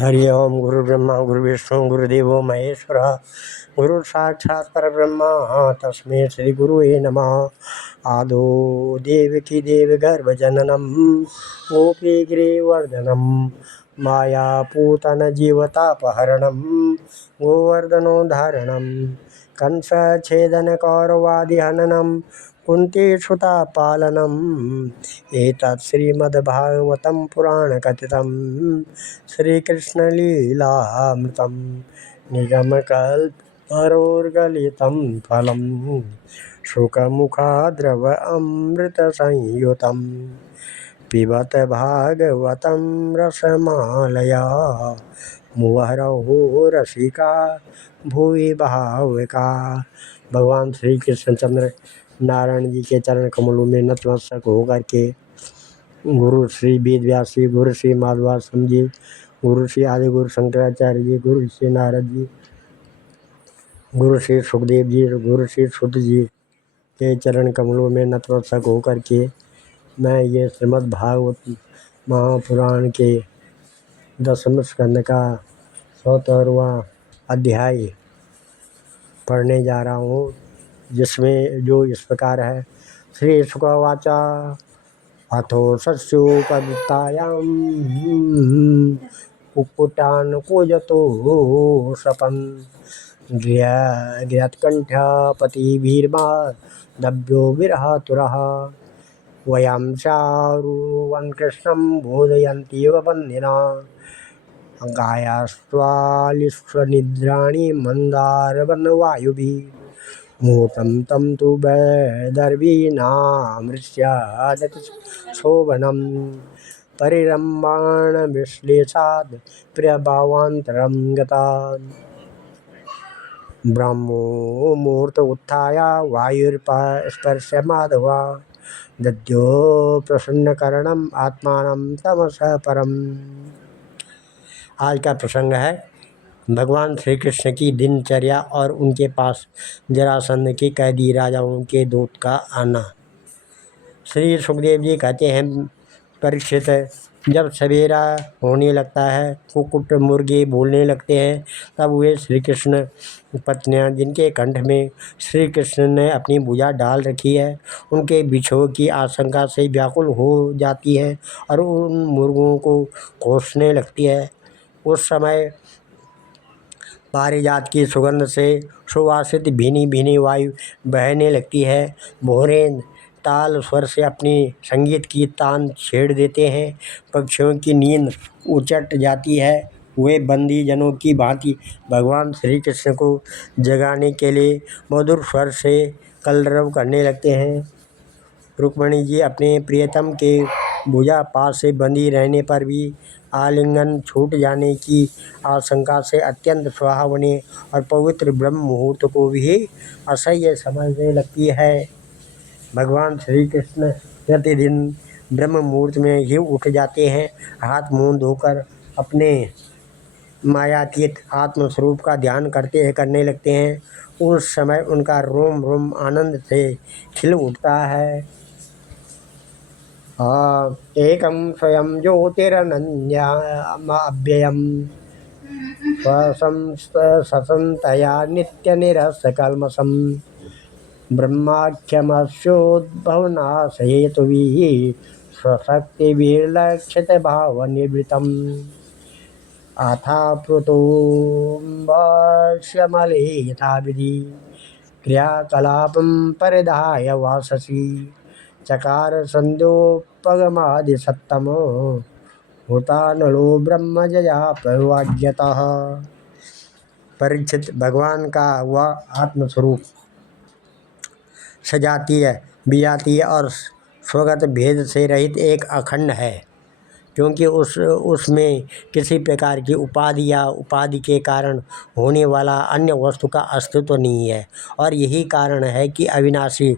हरि ओम। गुरु ब्रह्मा गुरु विष्णु गुरुदेवो महेश्वर गुरु साक्षात् परब्रह्म तस्मै श्री गुरुवे नमः। आदो देवकी देव गर्भ जननम गोपी गिरिवर्धनम माया पूतन जीवतापहरणम गोवर्धनो धारणम कंस छेदन कौरवादि हननम कुंती सुता पालनम एतत् श्रीमद्भागवतं पुराणकथितं श्रीकृष्णलीलामृतं निगमकल्पतरोर्गलितं फलं शुकमुखाद्रव अमृतसंयुतं पिबत भागवतं रसमालया मुहुरहो रसिका भुवि भावुका। भगवान श्री कृष्णचंद्र नारायण जी के चरण कमलों में नतमस्तक होकर के गुरु श्री वेद व्यास जी, गुरु श्री माधवासम जी, गुरु श्री आदि गुरु शंकराचार्य जी, गुरु श्री नारद जी, गुरु श्री सुखदेव जी, गुरु श्री सुत जी के चरण कमलों में नतमस्तक होकर के मैं ये श्रीमद् भागवत महापुराण के 10वें स्कंद का 117वां अध्याय पढ़ने जा रहा हूँ, जिसमें जो इस प्रकार है। श्री शुकवाचा अथो सस्योपदुत्तायां कुक्कुटान् कूजतो सपन् गृहत्कण्ठपतिभिर्बाधव्यो विरहातुरः वयं चारुवन् कृष्णं बोधयन्तीव बन्दिना गायास्त्वालिस्वनिद्राणि मन्दारवनवायुभिः मूतं तं तु वैदर्भीनामृष्यादति शोभनं परिरम्भाणविश्लेषाद् प्रियभावान्तरं गतान् ब्रह्मो मूर्त उत्थाय वायुर्स्पर्शमाधवा दद्यो प्रसन्नकरणम् आत्मानं तमसः परम्। आज का प्रसंग है भगवान श्री कृष्ण की दिनचर्या और उनके पास जरासंध के कैदी राजाओं के दूत का आना। श्री सुखदेव जी कहते हैं, परीक्षित, जब सवेरा होने लगता है, कुक्कुट मुर्गे बोलने लगते हैं, तब वे श्री कृष्ण पत्नियां जिनके कंठ में श्री कृष्ण ने अपनी भुजा डाल रखी है, उनके बिछोह की आशंका से व्याकुल हो जाती है और उन मुर्गों को कोसने लगती है। उस समय पारिजात की सुगंध से सुवासित भीनी भीनी वायु बहने लगती है। भौरे ताल स्वर से अपनी संगीत की तान छेड़ देते हैं। पक्षियों की नींद उचट जाती है। वे बंदी जनों की भांति भगवान श्री कृष्ण को जगाने के लिए मधुर स्वर से कलरव करने लगते हैं। रुक्मिणी जी अपने प्रियतम के भुजा पास से बंधी रहने पर भी आलिंगन छूट जाने की आशंका से अत्यंत सुहावने और पवित्र ब्रह्म मुहूर्त को भी असह्य समझने लगती है। भगवान श्री कृष्ण प्रतिदिन ब्रह्म मुहूर्त में ही उठ जाते हैं। हाथ मुंह धोकर अपने मायातीत आत्मस्वरूप का ध्यान करने लगते हैं। उस समय उनका रोम रोम आनंद से खिल उठता है। एकं स्वयं ज्योतिरनन्यमव्ययं ससंतया नित्यनिरसकल्मषं ब्रह्माख्यमस्योद्भवनाशहेतुभिः स्वशक्तिभिर्लक्षितभावनिवृत्तम् अथाप्लुतोऽम्बश्यमले यथाविधि क्रियाकलापं परिधाय वाससि चकार संध्योपगमादिसत्तमो हुतानलो ब्रह्मजया प्रवाज्यतः। परीक्षित, भगवान का वह आत्मस्वरूप सजातीय, विजातीय और स्वगत भेद से रहित एक अखंड है, क्योंकि उसमें किसी प्रकार की उपाधि या उपाधि के कारण होने वाला अन्य वस्तु का अस्तित्व नहीं है। और यही कारण है कि अविनाशी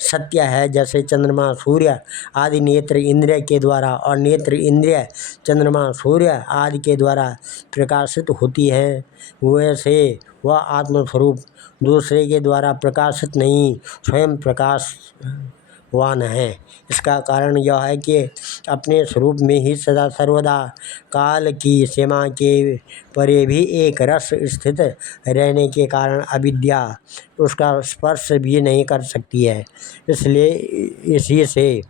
सत्य है। जैसे चंद्रमा सूर्य आदि नेत्र इंद्रिय के द्वारा और नेत्र इंद्रिय चंद्रमा सूर्य आदि के द्वारा प्रकाशित होती है, वैसे वह आत्मस्वरूप दूसरे के द्वारा प्रकाशित नहीं, स्वयं प्रकाश वान हैं। इसका कारण यह है कि अपने स्वरूप में ही सदा सर्वदा काल की सीमा के परे भी एक रस स्थित रहने के कारण अविद्या उसका स्पर्श भी नहीं कर सकती है। इसलिए इसी से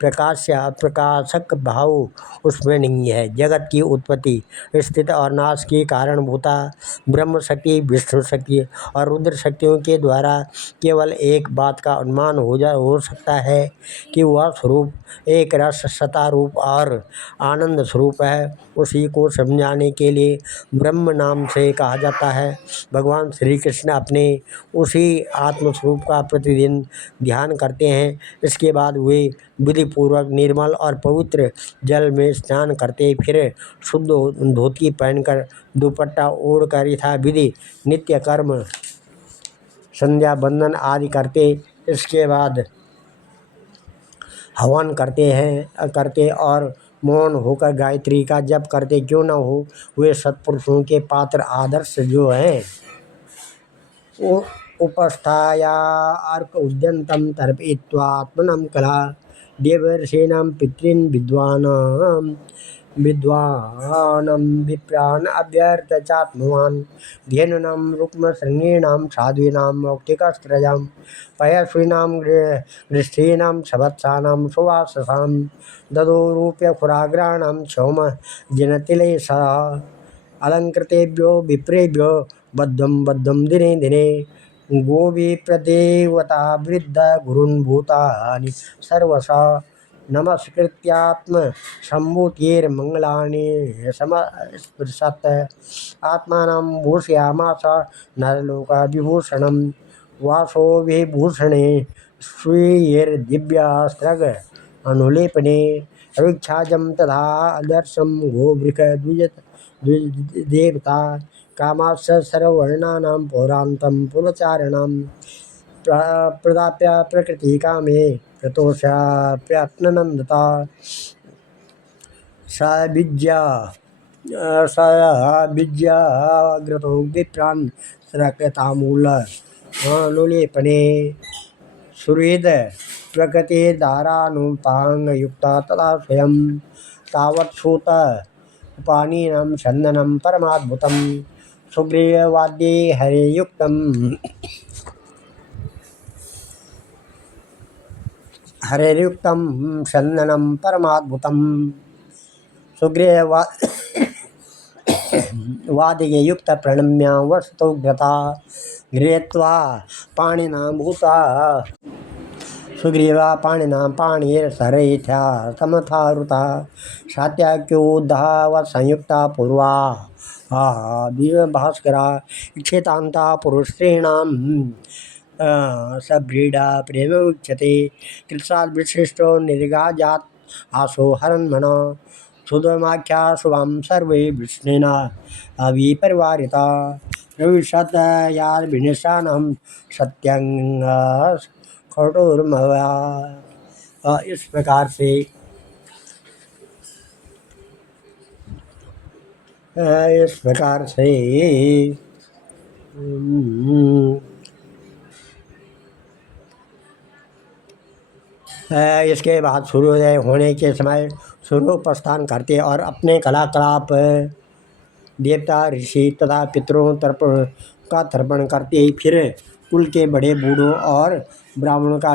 प्रकाश या प्रकाशक भाव उसमें नहीं है। जगत की उत्पत्ति, स्थिति और नाश के कारणभूता ब्रह्म शक्ति, विष्णु शक्ति और रुद्र शक्तियों के द्वारा केवल एक बात का अनुमान हो सकता है कि वह स्वरूप एक रस सत्ता रूप और आनंद स्वरूप है। उसी को समझाने के लिए ब्रह्म नाम से कहा जाता है। भगवान श्री कृष्ण अपने उसी आत्मस्वरूप का प्रतिदिन ध्यान करते हैं। इसके बाद वे विधिपूर्वक निर्मल और पवित्र जल में स्नान करते, फिर शुद्ध धोती पहनकर दुपट्टा ओढ़कर यथाविधि नित्य कर्म संध्या बंदन आदि करते। इसके बाद हवन करते और मौन होकर गायत्री का जप करते। क्यों न हो, वे सत्पुरुषों के पात्र आदर्श जो हैं उपस्थाया अर्क उद्यंतम तर्पयित्वात्मनं कला देवर्षीणां पितॄन् विद्वानं विप्रान् अभ्यर्थचात्मवान् धेनूनां रुक्मशृङ्गीणां साध्वीनां मौक्तिकस्त्रजां पयस्विनां गृह्स्थीनां सवत्सानां सुवाससां ददोरूप्यखुराग्राणां क्षौम जिनतिलैः सह अलङ्कृतेभ्यो विप्रेभ्यो बद्धं दिने दिने गोविप्रदेवता वृद्ध गुरुन् भूतानि सर्वशः नमस्कृत्यात्मसम्भूतेर्मङ्गलानि समस्पृशत् आत्मानं भूषयामास नरलोकविभूषणं वासोभिभूषणे स्वीयैर्दिव्यास्त्रग अनुलेपने रविच्छाजं तथा आदर्शं गोवृषद्विजदेवता कामाश्च सर्ववर्णानां पौरान्तं पुरचारिणां प्रदाप्य प्रकृतिकामे प्रतोषाप्यत्ननन्दता स विद्याग्रतो विप्रान् सरकतामूललोलेपने सुहृद प्रकृतिर्धारानुपाङ्गयुक्ता तदा स्वयं तावत्सूत उपानीनं चन्दनं परमाद्भुतं सुग्रीववाद्ये हरेर्युक्तं चन्दनं परमाद्भुतं सुग्रीववाद्ये युक्त प्रणम्य वस्तुग्रता गृहीत्वा पाणिना भूता सुग्रीवा पाणिनां पाणिर्सरैथ्या समथारुता सात्याक्योद्धावत्संयुक्ता पूर्वा भास्करा इक्षितान्ता पुरुषॄणां सभ्रीडा प्रेम उच्यते कृत्साद् विशिष्टो निर्गाजात् आशो हरन्मनो सुधमाख्या शुभां सर्वे विष्णुना अभिपरिवारिता रविशतयार्भिनिशानं सत्यं कठोरमवा। इस प्रकार से इसके बाद सूर्योदय होने के समय सूर्य प्रस्थान करते और अपने कलाकलाप देवता ऋषि तथा पितरों का तर्पण करते। फिर कुल के बड़े बूढ़ों और ब्राह्मणों का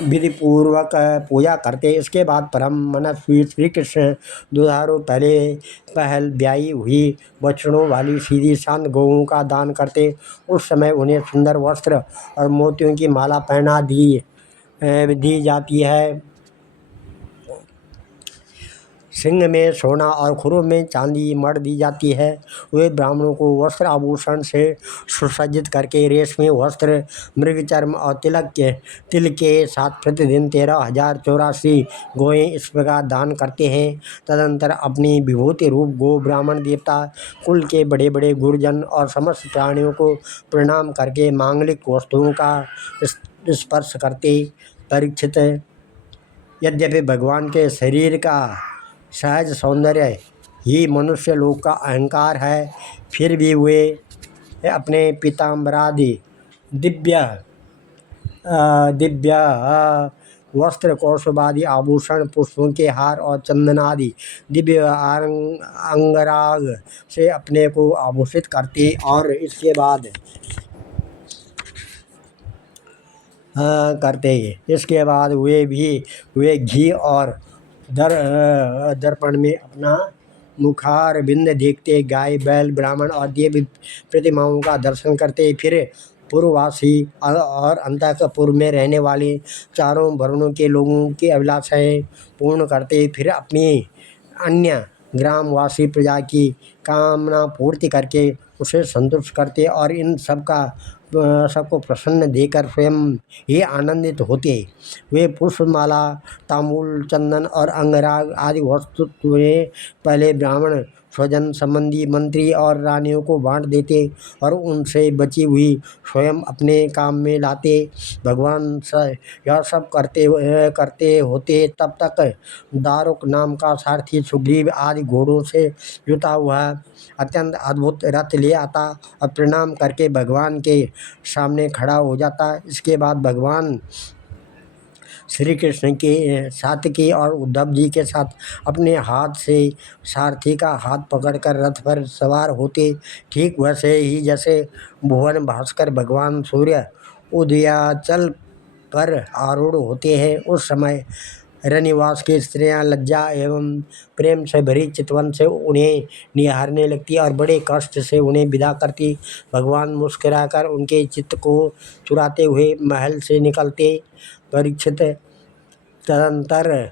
विधिपूर्वक पूजा करते। इसके बाद परम मनस्वी श्री कृष्ण दुधारू पहल ब्याई हुई बछड़ों वाली सीधी शांत गौओं का दान करते। उस समय उन्हें सुंदर वस्त्र और मोतियों की माला पहना दी जाती है। सिंह में सोना और खुरों में चांदी मढ़ दी जाती है। वे ब्राह्मणों को वस्त्र आभूषण से सुसज्जित करके रेशमी वस्त्र, मृग चर्म और तिल के साथ प्रतिदिन 13,084 गोएं इस प्रकार दान करते हैं। तदंतर अपनी विभूति रूप गो ब्राह्मण देवता कुल के बड़े बड़े गुरुजन और समस्त प्राणियों को प्रणाम करके मांगलिक वस्तुओं का स्पर्श करते। परीक्षित, यद्यपि भगवान के शरीर का सहज सौंदर्य ही मनुष्य लोक का अहंकार है, फिर भी वे अपने पीताम्बरादि दिव्य दिव्य वस्त्र कौशवादि आभूषण पुष्पों के हार और चंदन आदि दिव्य अंगराग से अपने को आभूषित करते और इसके बाद वे घी और दर्पण में अपना मुखारविंद देखते, गाय बैल ब्राह्मण और देवी प्रतिमाओं का दर्शन करते। फिर पूर्ववासी और अंतःपुर में रहने वाले चारों वर्णों के लोगों की अभिलाषाएं पूर्ण करते। फिर अपनी अन्य ग्रामवासी प्रजा की कामना पूर्ति करके उसे संतुष्ट करते और इन सबको प्रसन्न देकर स्वयं ही आनंदित होते। वे पुष्पमाला, तांबूल, चंदन और अंगराग आदि वस्तुएं पहले ब्राह्मण, स्वजन संबंधी, मंत्री और रानियों को बांट देते और उनसे बची हुई स्वयं अपने काम में लाते। भगवान यह सब करते होते तब तक दारुक नाम का सारथी सुग्रीव आदि घोड़ों से जुता हुआ अत्यंत अद्भुत रथ ले आता और प्रणाम करके भगवान के सामने खड़ा हो जाता। इसके बाद भगवान श्री कृष्ण के सात्विकी और उद्धव जी के साथ अपने हाथ से सारथी का हाथ पकड़कर रथ पर सवार होते। ठीक वैसे ही जैसे भुवन भास्कर भगवान सूर्य उदयाचल पर आरूढ़ होते हैं, उस समय रनिवास की स्त्रियां लज्जा एवं प्रेम से भरी चितवन से उन्हें निहारने लगती और बड़े कष्ट से उन्हें विदा करती। भगवान मुस्कुराकर उनके चित्त को चुराते हुए महल से निकलते। परीक्षित, तदंतर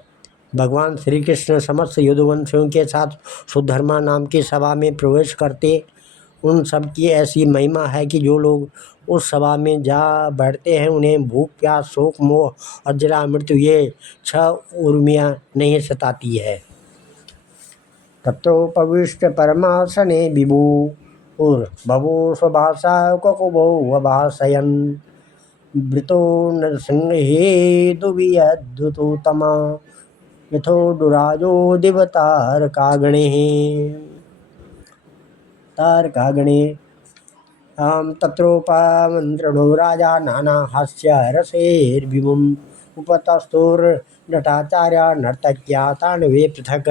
भगवान श्री कृष्ण समस्त यदुवंशियों के साथ सुधर्मा नाम की सभा में प्रवेश करते। उन सब की ऐसी महिमा है कि जो लोग उस सभा में जा बैठते हैं उन्हें भूख, प्यास, शोक, मोह और जरा मृत्यु ये 6 उर्मियाँ नहीं सताती है। तत्रोपविष्ट परमासने विभुर्बभो स्वभाषा ककुभो वभाषयन् वृतो नरसिंहे दुर्वियद्युतमा यथोडुराजो तारकागणे तत्रोपमन्त्रणो राजा नाना हास्यरसैर्विमुम् उपतस्थोर्नटाचार्या नर्तक्या ताण्डवे पृथक्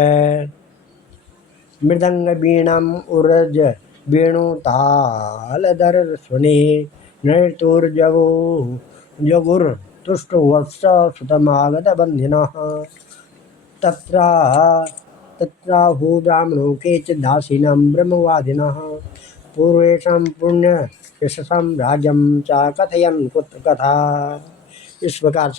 मृदङ्गवीणाम् उरज वेणुतालधरस्वने नृतुर्जगुर्तुष्टुवत्स सुतमागतबन्धिनः तत्राहु ब्राह्मणो केचित् दासीनां ब्रह्मवादिनः पूर्वेषां पुण्ययशसां राज्यं च कथयन् कथा। इस प्रकार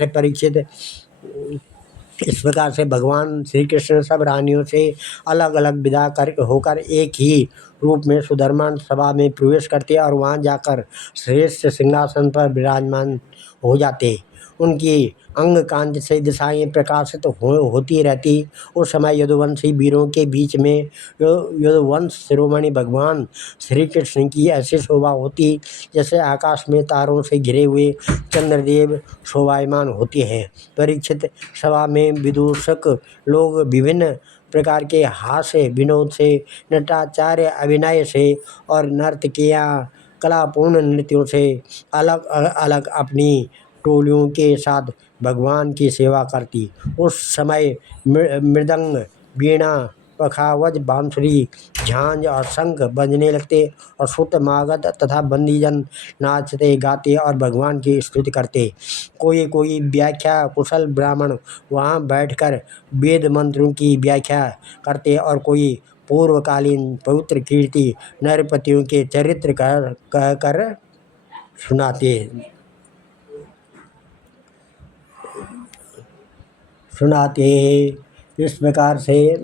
से भगवान श्री कृष्ण सब रानियों से अलग अलग विदा होकर एक ही रूप में सुधर्मा सभा में प्रवेश करते और वहां जाकर श्रेष्ठ सिंहासन पर विराजमान हो जाते। उनकी अंग कांति से दिशाएं प्रकाशित होती रहती। उस समय यदुवंशी वीरों के बीच में यदुवंश शिरोमणि भगवान श्री कृष्ण की ऐसी शोभा होती जैसे आकाश में तारों से घिरे हुए चंद्रदेव शोभायमान होते हैं। परीक्षित, सभा में विदूषक लोग विभिन्न प्रकार के हास्य विनोद से, नटाचार्य अभिनय से और नर्तकियां कलापूर्ण नृत्यों से अलग अलग अपनी टोलियों के साथ भगवान की सेवा करती। उस समय मृदंग, वीणा, पखावज, बांसुरी, झांझ और शंख बजने लगते और सुतमागत तथा बंदीजन नाचते गाते और भगवान की स्तुति करते। कोई व्याख्या कुशल ब्राह्मण वहाँ बैठकर वेद मंत्रों की व्याख्या करते और कोई पूर्वकालीन पवित्र कीर्ति नरपतियों के चरित्र कहकर सुनाते। इस प्रकार से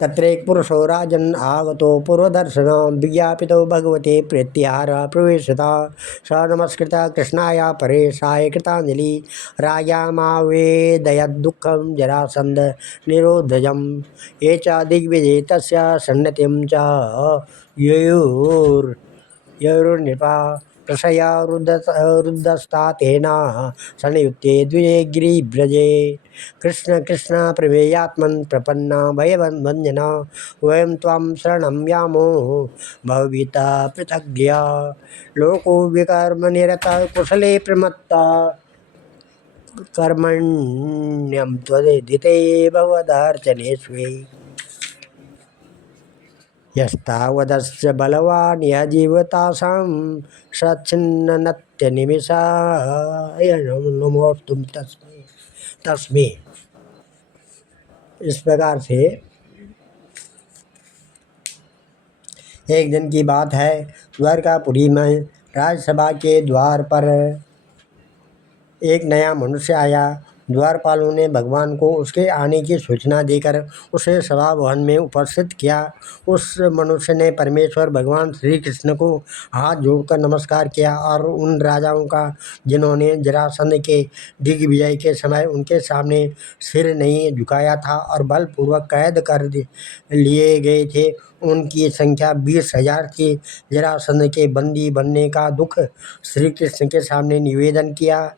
तत्रैक पुरुषो राजन् आगतो पूर्वदर्शन विज्ञापितो भगवते प्रीत्याहार प्रवेशता स नमस्कृत कृष्णाय परेशाय कृतांजलि राजामावेदयद्दुःखं जरासन्ध निरोधजम् ये च दिग्विजये तस्य सन्नतिं च ययुर्नृपा प्रशया रुद्धस्तातेना संयुक्ते द्विजे गिरिव्रजे। कृष्ण कृष्ण प्रमेयात्मन् प्रपन्ना भयभञ्जना वयं त्वां शरणं यामो भवभीता पृथग्या। लोको विकर्मनिरतः कुशले प्रमत्ता कर्मण्यं त्वदिते भवदर्चने स्वे। यस्तावदस्य बलवान् यः जीवतासां सच्छिन्नत्यनिमिषाय नमोस्तु तस्मै तस्मै। इस प्रकार से एक दिन की बात है, द्वारकापुरी में राजसभा के द्वार पर एक नया मनुष्य आया। द्वारपालों ने भगवान को उसके आने की सूचना देकर उसे सभा भवन में उपस्थित किया। उस मनुष्य ने परमेश्वर भगवान श्री कृष्ण को हाथ जोड़कर नमस्कार किया और उन राजाओं का जिन्होंने जरासंध के दिग्विजय के समय उनके सामने सिर नहीं झुकाया था और बलपूर्वक कैद कर लिए गए थे, उनकी संख्या 20,000 थी। जरासंध के बंदी बनने का दुख श्री कृष्ण के सामने निवेदन किया।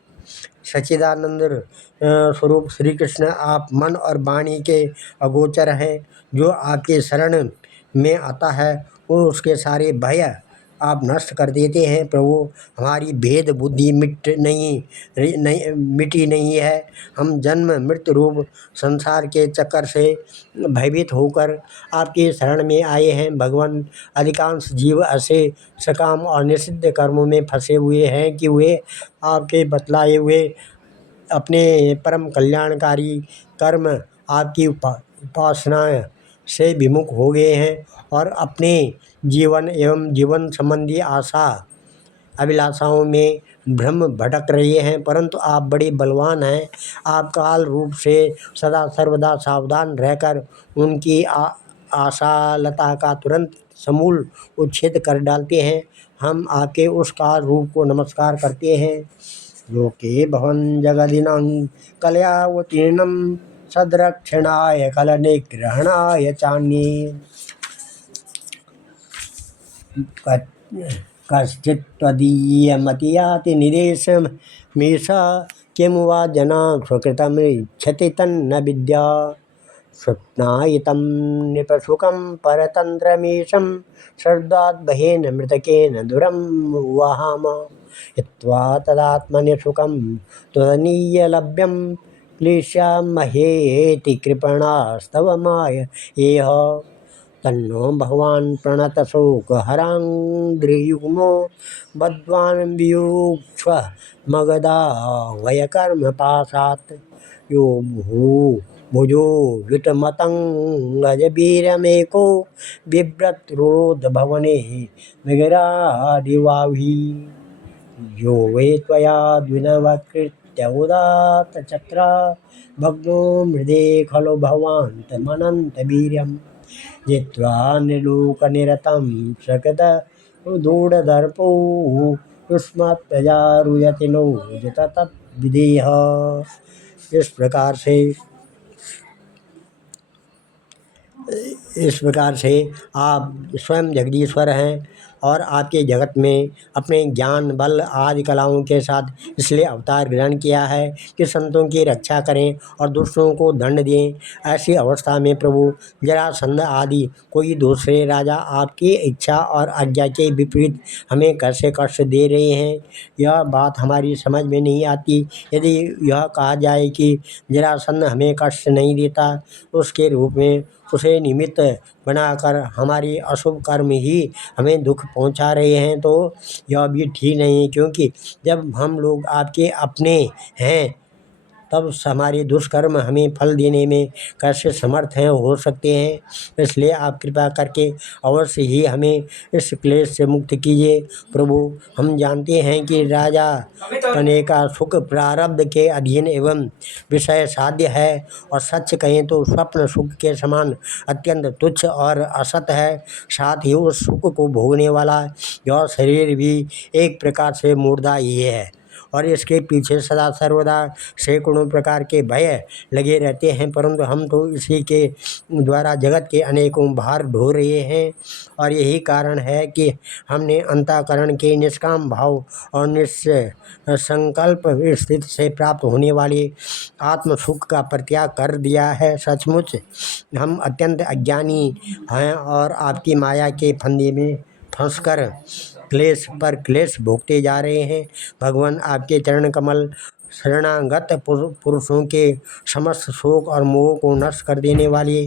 सच्चिदानंद स्वरूप श्री कृष्ण, आप मन और वाणी के अगोचर हैं। जो आपके शरण में आता है वो उसके सारे भय आप नष्ट कर देते हैं। प्रभु, हमारी भेद बुद्धि मिटी नहीं है। हम जन्म मृत्यु रूप संसार के चक्कर से भयभीत होकर आपके शरण में आए हैं। भगवान, अधिकांश जीव ऐसे सकाम और निषिद्ध कर्मों में फंसे हुए हैं कि वे आपके बतलाए हुए अपने परम कल्याणकारी कर्म आपकी उपासना से विमुख हो गए हैं और अपने जीवन एवं जीवन संबंधी आशा अभिलाषाओं में भ्रम भटक रहे हैं। परंतु आप बड़े बलवान हैं। आप काल रूप से सदा सर्वदा सावधान रहकर उनकी आशालता का तुरंत समूल उच्छेद कर डालते हैं। हम आपके उस काल रूप को नमस्कार करते हैं। लोके भवन जगदिनं कलयावतीर्णं सद्रक्षणाय कलनिग्रहणाय चान्ये। कश्चित् त्वदीयमतियाति निदेशमीशा किं वा जना स्वकृतमिच्छति तन्न विद्या। स्वप्नायितं नृपसुखं परतन्त्रमीशं शब्दाद्भयेन मृतकेन दूरं वहाम। हित्वा तदात्मनि सुखं त्वदनीयलभ्यं क्लेशामहेति कृपणास्तव मायेह। तन्नो भगवान् प्रणतशोकहराङ्घ्रियुग्मो बद्ध्वान् वियुक्ष्व मगधावयकर्मपाशात्। यो भुजो युतमतङ्गजवीरमेको बिभ्रद्रोधभवने विगरादिवाही। यो वै त्वया द्विनवकृत्य उदात्तचक्रा भग्नो मृदे खलु भवान्तमनन्तवीर्यं। जित्वा निर्लोकनिरतं सकदूढदर्पो युष्मत्प्रजारुयति नो जित तद्विदेह। इस प्रकार से आप स्वयं जगदीश्वर हैं और आपके जगत में अपने ज्ञान बल आदि कलाओं के साथ इसलिए अवतार ग्रहण किया है कि संतों की रक्षा करें और दुष्टों को दंड दें। ऐसी अवस्था में प्रभु, जरासंध आदि कोई दूसरे राजा आपकी इच्छा और आज्ञा के विपरीत हमें कैसे कष्ट दे रहे हैं, यह बात हमारी समझ में नहीं आती। यदि यह कहा जाए कि जरासंध हमें कष्ट नहीं देता, उसके रूप में उसे निमित्त बनाकर हमारे अशुभ कर्म ही हमें दुख पहुंचा रहे हैं, तो यह भी ठीक नहीं है। क्योंकि जब हम लोग आपके अपने हैं तब हमारे दुष्कर्म हमें फल देने में कैसे समर्थ हैं हो सकते हैं। इसलिए आप कृपा करके अवश्य ही हमें इस क्लेश से मुक्त कीजिए। प्रभु, हम जानते हैं कि राजा बने का सुख प्रारब्ध के अधीन एवं विषय साध्य है और सच कहें तो स्वप्न सुख के समान अत्यंत तुच्छ और असत है। साथ ही उस सुख को भोगने वाला यह शरीर भी एक प्रकार से मुर्दा ही है और इसके पीछे सदा सर्वदा सैकड़ों प्रकार के भय लगे रहते हैं, परंतु हम तो इसी के द्वारा जगत के अनेकों भार ढो रहे हैं। और यही कारण है कि हमने अंतःकरण के निष्काम भाव और निश्चय संकल्प स्थिति से प्राप्त होने वाले आत्म सुख का परित्याग कर दिया है। सचमुच हम अत्यंत अज्ञानी हैं और आपकी माया के फंदे में फंसकर क्लेश पर क्लेश भोगते जा रहे हैं। भगवान आपके चरण कमल शरणागत पुरुषों के समस्त शोक और मोह को नष्ट कर देने वाले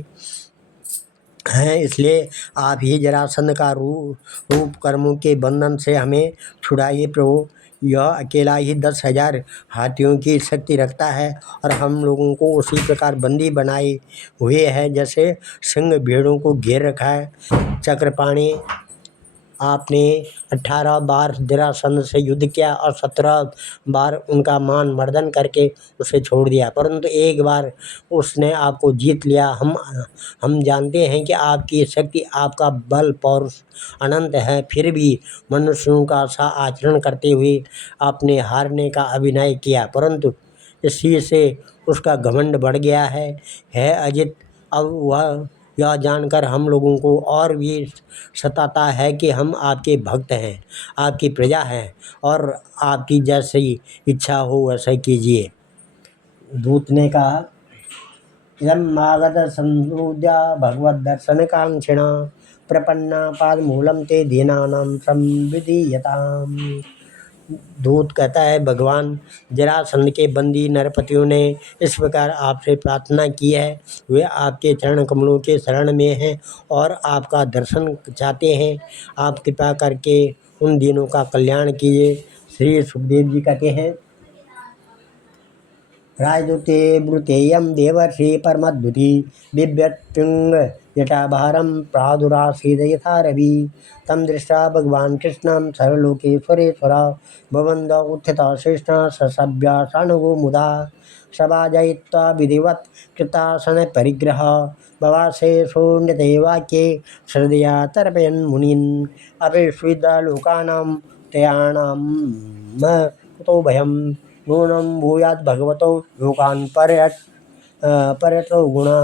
हैं, इसलिए आप ही जरासंध का रूप कर्मों के बंधन से हमें छुड़ाइए प्रभु। यह अकेला ही 10,000 हाथियों की शक्ति रखता है और हम लोगों को उसी प्रकार बंदी बनाए हुए है जैसे सिंह भेड़ों को घेर रखा है। चक्रपाणी, आपने 18 बार जरासंध से युद्ध किया और 17 बार उनका मान मर्दन करके उसे छोड़ दिया, परंतु एक बार उसने आपको जीत लिया। हम जानते हैं कि आपकी शक्ति, आपका बल पौरुष अनंत है, फिर भी मनुष्यों का सा आचरण करते हुए आपने हारने का अभिनय किया, परंतु इसी से उसका घमंड बढ़ गया है अजित। अब वह यह जानकर हम लोगों को और भी सताता है कि हम आपके भक्त हैं, आपकी प्रजा हैं और आपकी जैसी इच्छा हो वैसा कीजिए। दूत ने कहा, यम आगत संसूद्या भगवद दर्शन कांक्षिणा प्रपन्ना पाद मूलम ते दीनानाम संविधीयताम। दूत कहता है, भगवान जरासंध के बंदी नरपतियों ने इस प्रकार आपसे प्रार्थना की है। वे आपके चरण कमलों के शरण में हैं और आपका दर्शन चाहते हैं। आप कृपा करके उन दीनों का कल्याण कीजिए। श्री सुखदेव जी कहते हैं, राजदूते ब्रूतेयं देवर्षि परमद्युति बिभ्यत्युंग जटाभारं प्रादुरासीद यथा रवि। तं दृष्ट्वा भगवान् कृष्णं सर्वलोकेश्वरेश्वर भवन्द उत्थितः श्रेष्ठः ससभ्य सानुगो मुदा सभाजयित्वा विधिवत् कृतासन परिग्रह भवासे शून्यते वाक्ये श्रद्धया तर्पयन् मुनीन् अभिश्विद्लोकानां त्रयाणां कुतो भयम् नूनं भूयात् भगवतो लोकान् पर्यटो गुणा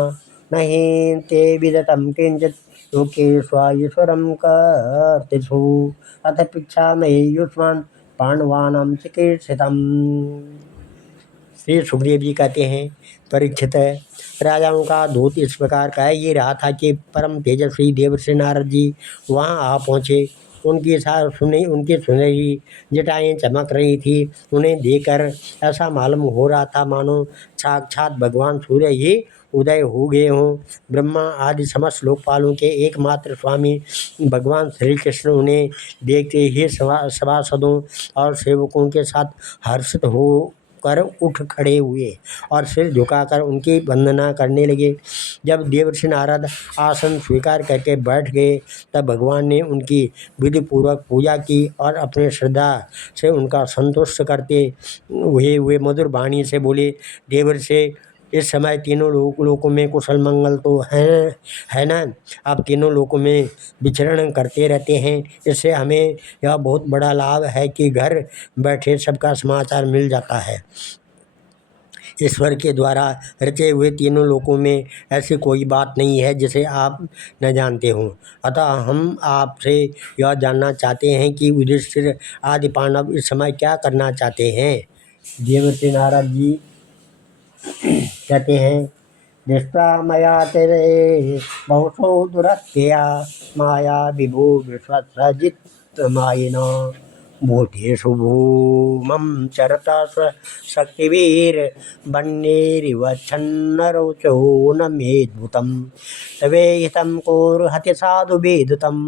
नहि ते विदतं किंचित् लोकेष्वीश्वरं कर्तृषु अथ पृच्छामहे युष्मान् पांडवानां चिकीर्षितम्। श्री सुखदेव जी कहते हैं, परीक्षित, राजाओं का दूत इस प्रकार कह ये रहा था कि परम तेजस्वी देवर्षि नारद जी वहाँ आ पहुँचे। उनकी सुनहरी जटाएं चमक रही थी। उन्हें देखकर ऐसा मालूम हो रहा था मानो साक्षात भगवान सूर्य ही उदय हो गए हों। ब्रह्मा आदि समस्त लोकपालों के एकमात्र स्वामी भगवान श्री कृष्ण उन्हें देखते ही सभासदों और सेवकों के साथ हर्षित हो कर उठ खड़े हुए और सिर झुकाकर उनकी वंदना करने लगे। जब देवर्षि नारद आसन स्वीकार करके बैठ गए तब भगवान ने उनकी विधि पूर्वक पूजा की और अपने श्रद्धा से उनका संतुष्ट करते हुए मधुर वाणी से बोले, देवर्षि, इस समय तीनों लोकों में कुशल मंगल तो है ना। आप तीनों लोकों में विचरण करते रहते हैं, इससे हमें यह बहुत बड़ा लाभ है कि घर बैठे सबका समाचार मिल जाता है। ईश्वर के द्वारा रचे हुए तीनों लोकों में ऐसी कोई बात नहीं है जिसे आप न जानते हों। अतः हम आपसे यह जानना चाहते हैं कि युधिष्ठिर आदि पांडव इस समय क्या करना चाहते हैं। देवर्षि नारद जी कहते हैं, दृष्टा मया तेरे बहुशो दुरत्यया माया विभो विश्वसजित मायिना भूतेषु भूमं चरता शक्तिवीर वन्येरिव छन्नरोचो न मेद्भुतं तवेहितं कोर्हति साधु वेदुतं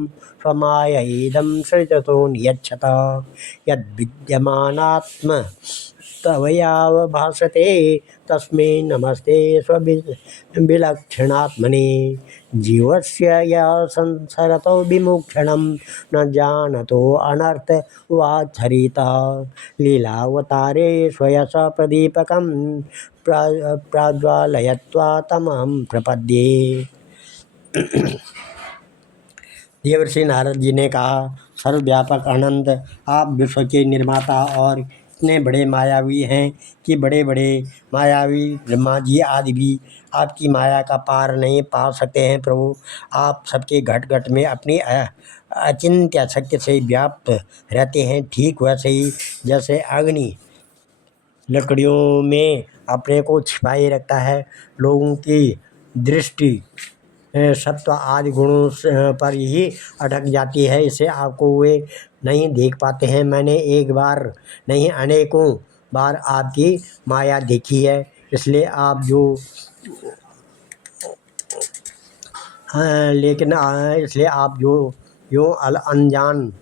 स्वमायैदं सृजतो नियच्छत यद्विद्यमानात्म तवयाव भासते तस्मै नमस्ते स्वविलक्षणात्मने जीवस्य या संसरतो विमुक्षणं न जानतो अनर्थ वाचरिता लीलावतारे स्वयस प्रदीपकं प्राज्वालयत्वा तमहं प्रपद्ये। देवर्षि नारद जी ने कहा, सर्वव्यापक अनंत आप विश्व के निर्माता और इतने बड़े मायावी हैं कि बड़े बड़े मायावी ब्रह्मा जी आदि भी आपकी माया का पार नहीं पा सकते हैं। प्रभु आप सबके घट घट में अपनी अचिंत्य शक्ति से व्याप्त रहते हैं। ठीक वैसे ही जैसे अग्नि लकड़ियों में अपने को छिपाए रखता है, लोगों की दृष्टि सत्व आदि गुणों पर ही अटक जाती है, इसे आपको वे नहीं देख पाते हैं। मैंने एक बार नहीं अनेकों बार आपकी माया देखी है, इसलिए आप जो लेकिन इसलिए आप जो यूँ अनजान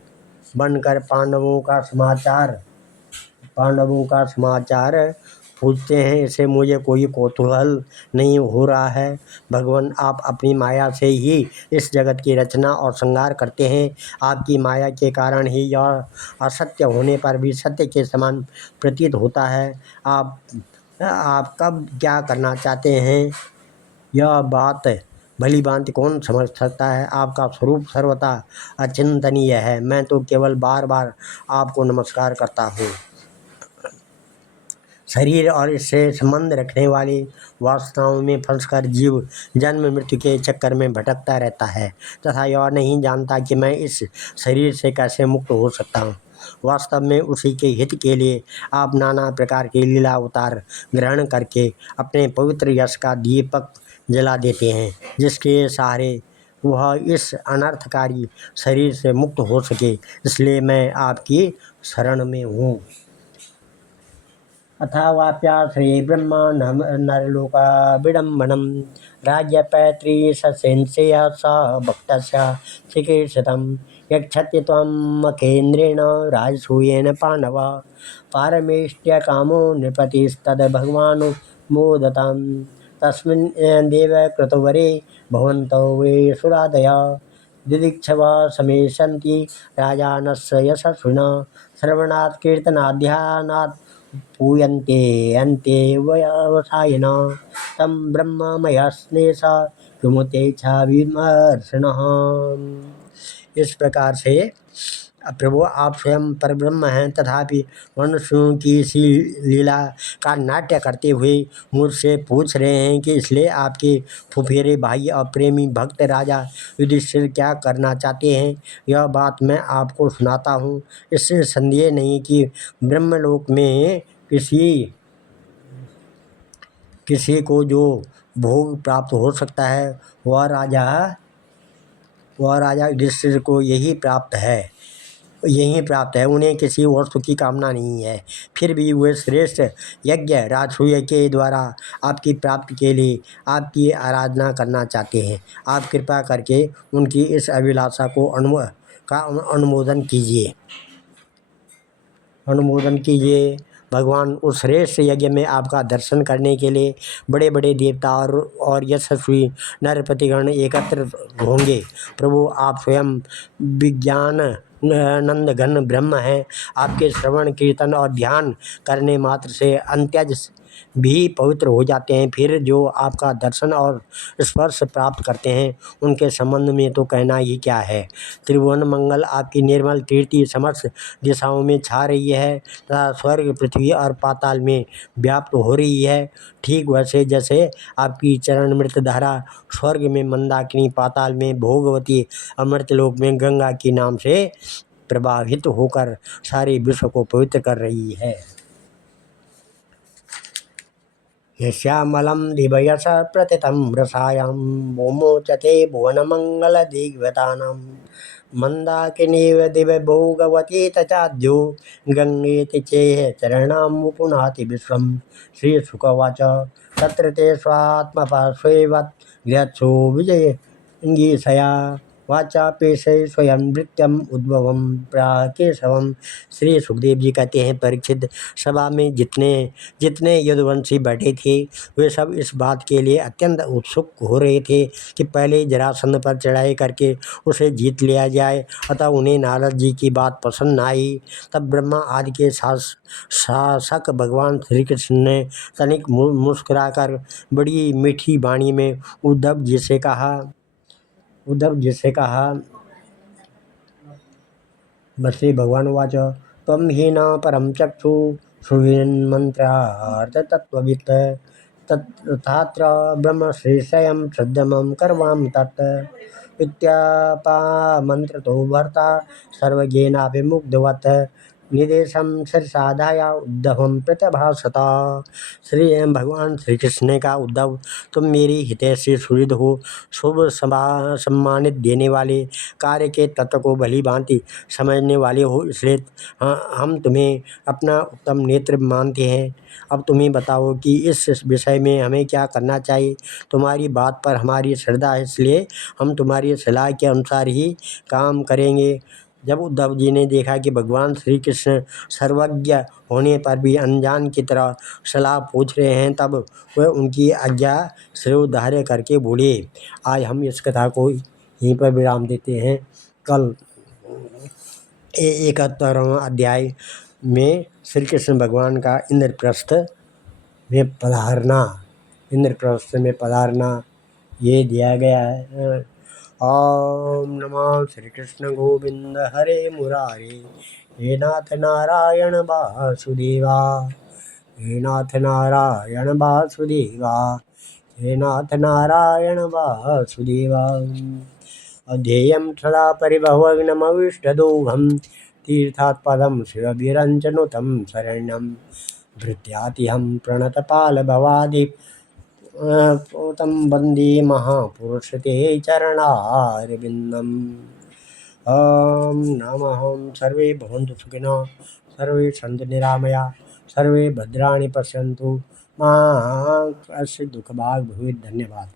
बनकर पांडवों का समाचार पूछते हैं, इससे मुझे कोई कौतूहल नहीं हो रहा है। भगवान आप अपनी माया से ही इस जगत की रचना और श्रृंगार करते हैं। आपकी माया के कारण ही यह असत्य होने पर भी सत्य के समान प्रतीत होता है। आप कब क्या करना चाहते हैं, यह बात भली भांति कौन समझ सकता है। आपका स्वरूप सर्वथा अचिंतनीय है। मैं तो केवल बार बार आपको नमस्कार करता हूँ। शरीर और इससे संबंध रखने वाली वासनाओं में फंसकर जीव जन्म मृत्यु के चक्कर में भटकता रहता है तथा यह नहीं जानता कि मैं इस शरीर से कैसे मुक्त हो सकता हूँ। वास्तव में उसी के हित के लिए आप नाना प्रकार के लीला अवतार ग्रहण करके अपने पवित्र यश का दीपक जला देते हैं, जिसके सहारे वह इस अनर्थकारी शरीर से मुक्त हो सके। इसलिए मैं आपकी शरण में हूँ। अथावाप्याश्रये ब्रह्म नरलोका विडम्बनं राज्यपैतृशसेंसेय स भक्तस्य चिकीर्षितं यक्षति त्वं मखेन्द्रेण राजसूयेन पाण्डव पारमेष्ट्यकामो नृपतिस्तद्भगवानुमोदतं तस्मिन् देवकृतवरे भवन्तौ वे सुरादय दिदिक्षव समेशन्ति राजानस्य यशस्विनः श्रवणात् कीर्तनाध्यानात् पूयन्ते अन्ते व्यवसायिनः तं ब्रह्ममयस्नेश विमुक्तेच्छा विमर्शिनः। इस प्रकार से प्रभु आप स्वयं परब्रह्म हैं, तथापि मनुष्यों की इसी लीला का नाट्य करते हुए मुझसे पूछ रहे हैं कि इसलिए आपके फुफेरे भाई और प्रेमी भक्त राजा युधिष्ठिर क्या करना चाहते हैं। यह बात मैं आपको सुनाता हूँ। इससे संदेह नहीं कि ब्रह्मलोक में किसी को जो भोग प्राप्त हो सकता है वह राजा युधिष्ठिर को यही प्राप्त है। उन्हें किसी वस्तु की कामना नहीं है। फिर भी वे श्रेष्ठ यज्ञ राजसूय के द्वारा आपकी प्राप्ति के लिए आपकी आराधना करना चाहते हैं। आप कृपा करके उनकी इस अभिलाषा को अनुमोदन कीजिए। भगवान उस श्रेष्ठ यज्ञ में आपका दर्शन करने के लिए बड़े बड़े देवता और यशस्वी नरपतिगण एकत्र होंगे। प्रभु आप स्वयं विज्ञान नंद घन ब्रह्म हैं। आपके श्रवण कीर्तन और ध्यान करने मात्र से अंत्यज भी पवित्र हो जाते हैं। फिर जो आपका दर्शन और स्पर्श प्राप्त करते हैं उनके संबंध में तो कहना ही क्या है। त्रिभुवन मंगल आपकी निर्मल कीर्ति समस्त दिशाओं में छा रही है तथा स्वर्ग पृथ्वी और पाताल में व्याप्त हो रही है। ठीक वैसे जैसे आपकी चरणमृत धारा स्वर्ग में मंदाकिनी, पाताल में भोगवती, अमृतलोक में गंगा की नाम से प्रवाहित होकर सारे विश्व को पवित्र कर रही है। यस्यामलं दिवयस प्रतितं रसायं मोमोचते भुवनमङ्गलदिग्वतानं मन्दाकिनीव दिवभोगवती तचाद्यो गङ्गेति चेह चरणां पुनाति विश्वं। श्रीशुकवाच तत्र ते स्वात्मपार्श्वेवत् गृहत्सु विजयङ्गीषया वाचा पेशे स्वयं नृत्यम उद्भवम प्राकेशवम। श्री सुखदेव जी कहते हैं, परीक्षित सभा में जितने यदुवंशी बैठे थे वे सब इस बात के लिए अत्यंत उत्सुक हो रहे थे कि पहले जरासंध पर चढ़ाई करके उसे जीत लिया जाए। अतः उन्हें नारद जी की बात पसंद न आई। तब ब्रह्मा आदि के शासक भगवान श्री कृष्ण ने तनिक मुस्कुराकर बड़ी मीठी वाणी में उद्धव जी से कहा श्री भगवान वाच त्वं हि न परम चक्षु सुविन्मन्त्रार्थतत्त्ववित् तथात्र ब्रह्मश्रेष्ठयं श्रद्धमं कर्वां तत् इत्यापामन्त्रतो भर्ता सर्वज्ञेनाभिमुग्धवत् निदेशं शिरसाधाय उद्धवं प्रत्यभाषत। श्री भगवान श्री कृष्ण ने कहा, उद्धव तुम मेरी हितैषी सुहृद हो, शुभ सम्मानित देने वाले, कार्य के तत्व को भली भांति समझने वाले हो, इसलिए हम तुम्हें अपना उत्तम नेत्र मानते हैं। अब तुम्हें बताओ कि इस विषय में हमें क्या करना चाहिए। तुम्हारी बात पर हमारी श्रद्धा है, इसलिए हम तुम्हारी सलाह के अनुसार ही काम करेंगे। जब उद्धव जी ने देखा कि भगवान श्री कृष्ण सर्वज्ञ होने पर भी अनजान की तरह सलाह पूछ रहे हैं, तब वह उनकी आज्ञा शिरोधार्य करके बोले। आज हम इस कथा को यहीं पर विराम देते हैं। कल 71वां अध्याय में श्री कृष्ण भगवान का इंद्रप्रस्थ में पधारना ये दिया गया है। ओम नमः श्री कृष्ण गोविंद हरे मुरारे, हे नाथ नारायण वासुदेवा, हे नाथ नारायण वासुदेवा, हे नाथ नारायण वासुदेवा। अध्येयं सदा परिभवग्नमविष्टदोहं, तीर्थात् पदं शिवभिरञ्जनुतं शरण्यं भृत्यातिहं प्रणतपालभवादि पोतं वन्दे महापुरुष ते चरणारविन्दम्। ॐ नमः। सर्वे भवन्तु सुखिनः, सर्वे सन्तु निरामया, सर्वे भद्राणि पश्यन्तु, मा कश्चित् दुःखभाग् भवेत्। धन्यवाद।